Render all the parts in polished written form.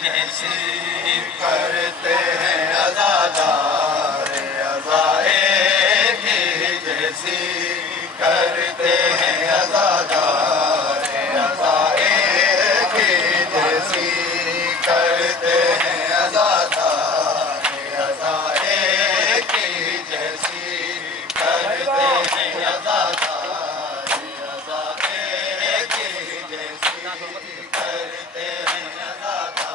جیسی کرتے ہیں عزادار عزائے کی جیسی کرتے ہیں عزادار عزائے کی جیسی کرتے ہیں عزادار عزائے کی جیسی کرتے ہیں عزادار عزائے کی جیسی کرتے ہیں عزادار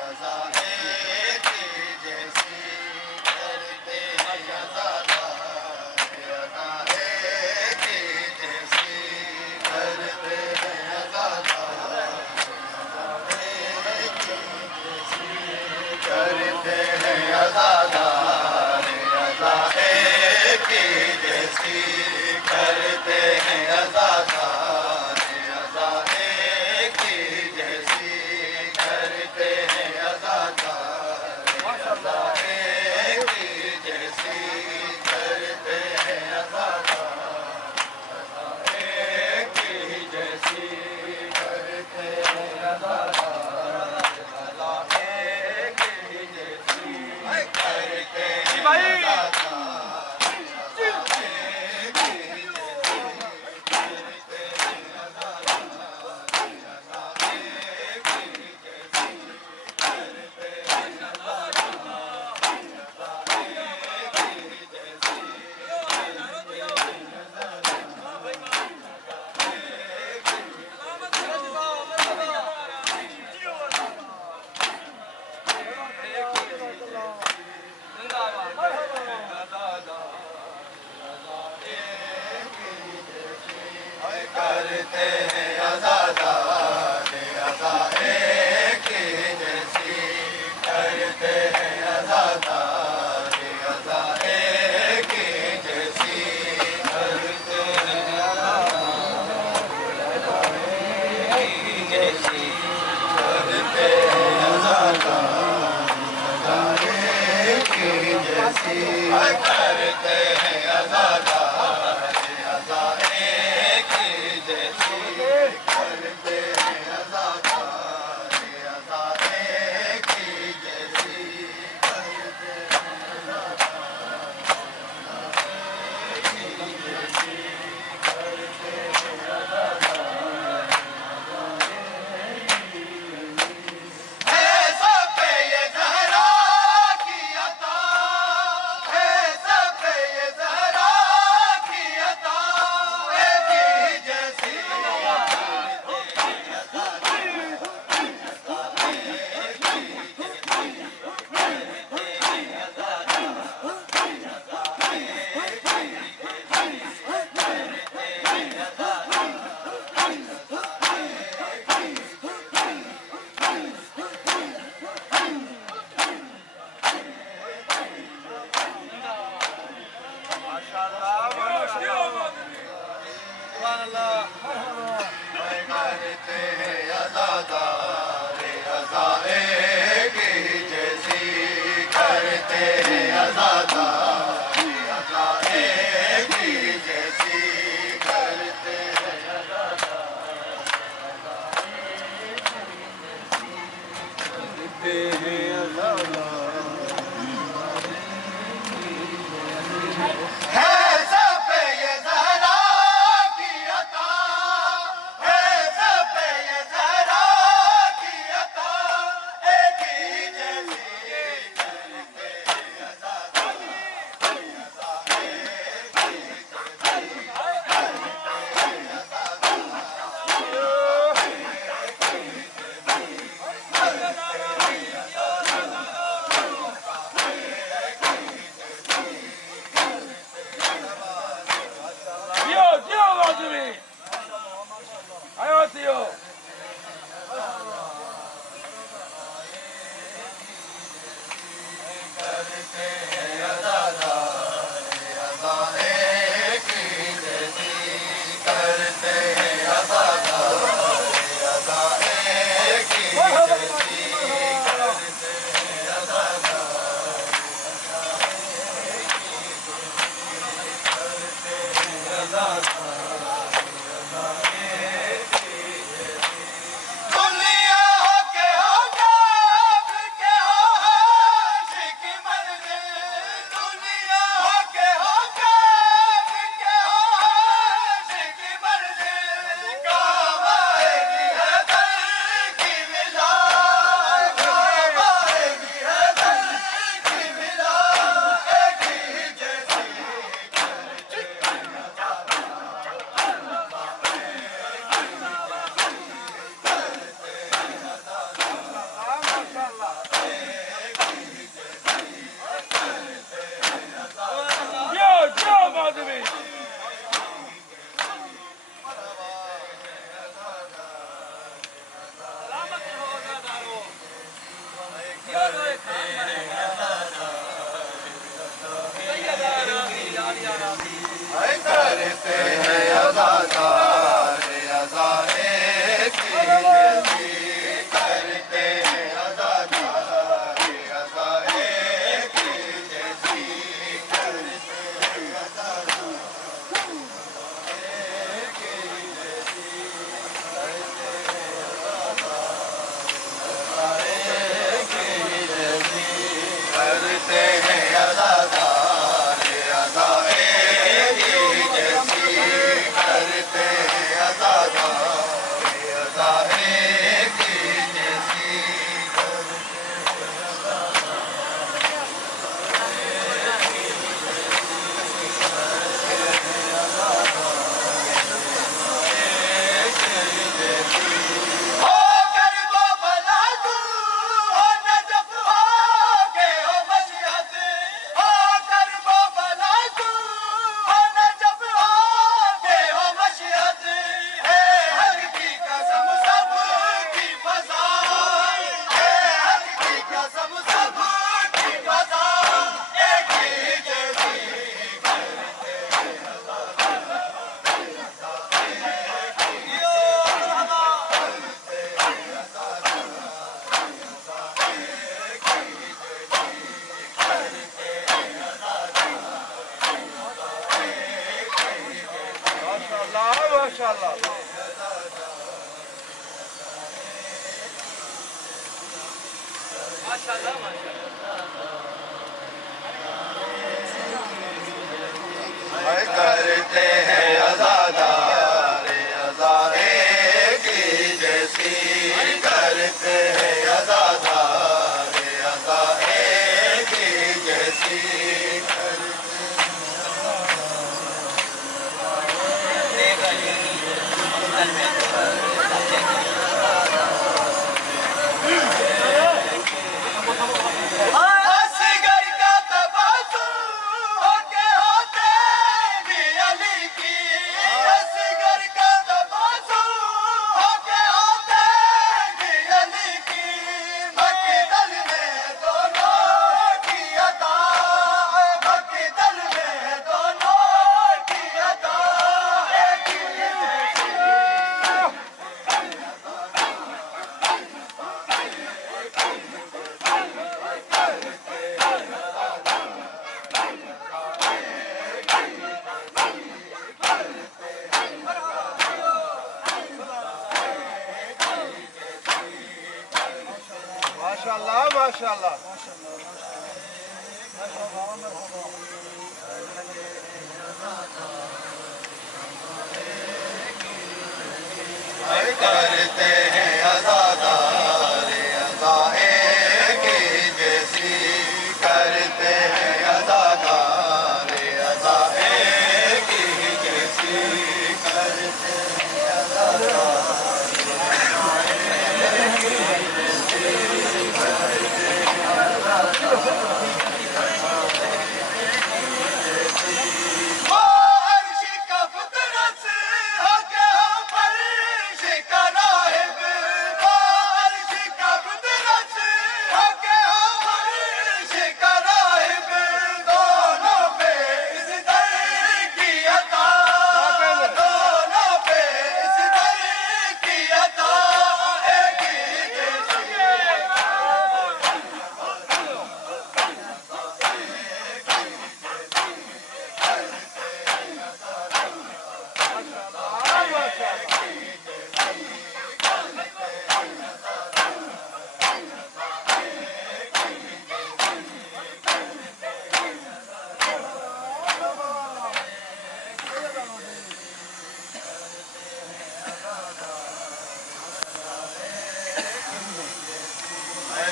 عزائے کی جیسی کرتے ہیں عزادار عزائے کی جیسی کرتے ہیں عزادار کرتے ہیں عزادار عزائے کی جیسی کرتے ہیں عزادار عزائے کی جیسی کرتے ہیں عزادار عزائے کی جیسی کرتے ہیں عزادار عزائے کی جیسی کرتے ہیں عزادار عزائے کی جیسی کرتے ہیں کرتے ہیں عزادار عزائے کی جیسی کرتے ہیں عزادار عزائے کی جیسی کرتے ہیں عزادار جیسی کرتے ہیں عزادار عزائے کی جیسی کرتے ہیں عزادار عزائے کی جیسی کرتے ہیں عزادار عزائے کی جیسی کرتے ہیں عزادار کی جیسی کرتے ہیں عزادار ہے سب پہ یہ زہرا کی عطا ہے سب پہ یہ زہرا کرتے ہیں عزادار عزائے کی جیسی کرتے ہیں عزادار عزائے کی جیسی کرتے ہیں عزادار کرتے ہیں عزادار عزائے کی جیسی کرتے ہیں عزادار عزائے کی جیسی ہو کر وہ بلا تو ہو نجف ہو کے ہو مشیت ہو کر وہ بلا تو ہو نجف ہو کے ہو مشیت ہے ہر کی قسم سب کی فضا ہے ہر کی قسم سب کی فضا ایک ہی جیسی ماشاءاللہ کرتے ہیں عزادار عزائے کی جیسی کرتے ہیں عزادار عزائے کی جیسی اصغر کا تبسم ہو کے ہوتے بھی علی کی اصغر کا تبسم ہو کے ہوتے بھی علی کی مقتل میں دونوں کی عطا مقتل میں دونوں کی عطا ایک ہی ماشاءاللہ ماشاءاللہ کرتے ہیں عزادار عزائے کی جیسی کرتے ہیں عزادار عزائے کی جیسی کرتے ہیں عزادار وہ عرش کا فطرت ہو کے ہو فرش کا راہب وہ عرش کا فطرت ہو کے ہو فرش کا راہب دونوں پہ اس در کی عطا دونوں پہ اس در کی عطا ایک ہی جیسی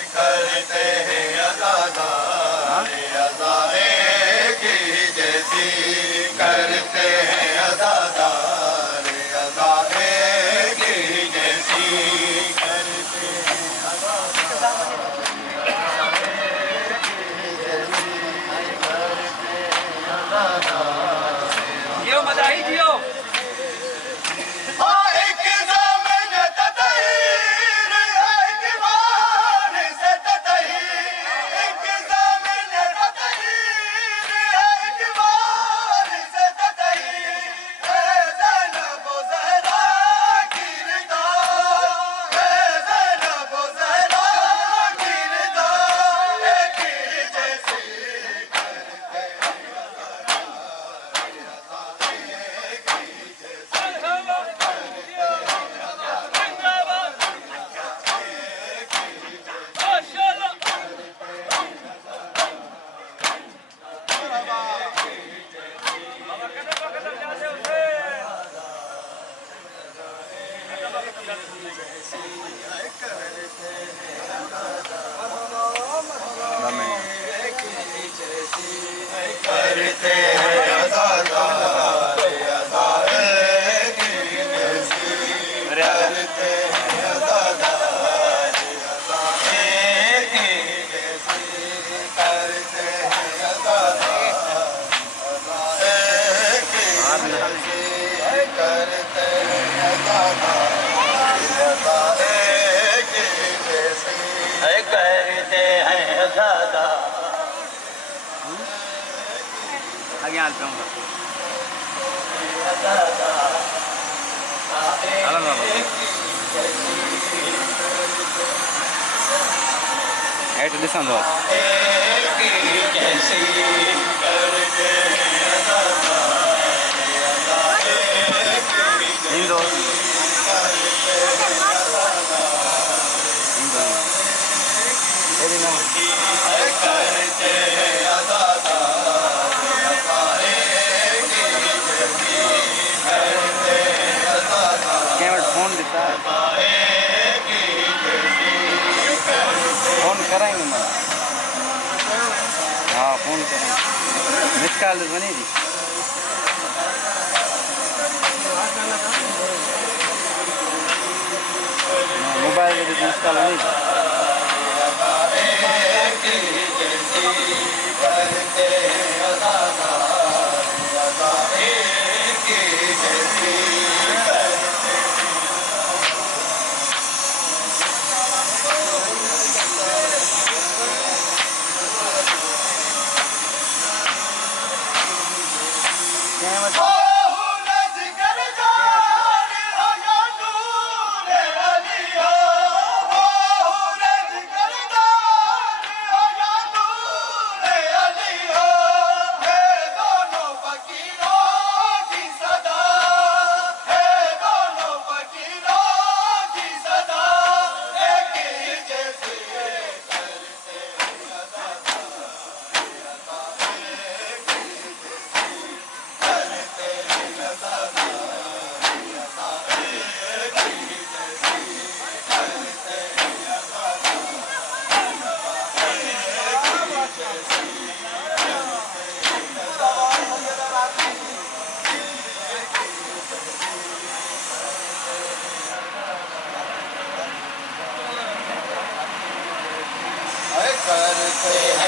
کرتے ہیں عزادار عزائے کی جیسی کرتے ہیں عزادار عزائے کی جیسی کرتے ہیں جیو مداحی جیو ایک زمن تطہیر ایک بار سے تطہیر کرتے ہیں دادا آگے آن پہ ہوں گا at listen do Hindu phone دیتا ہے فون کرائیں گے میں ہاں فون کریں گے مس کال بنے گی موبائل میں مس کال بنے گی کرتے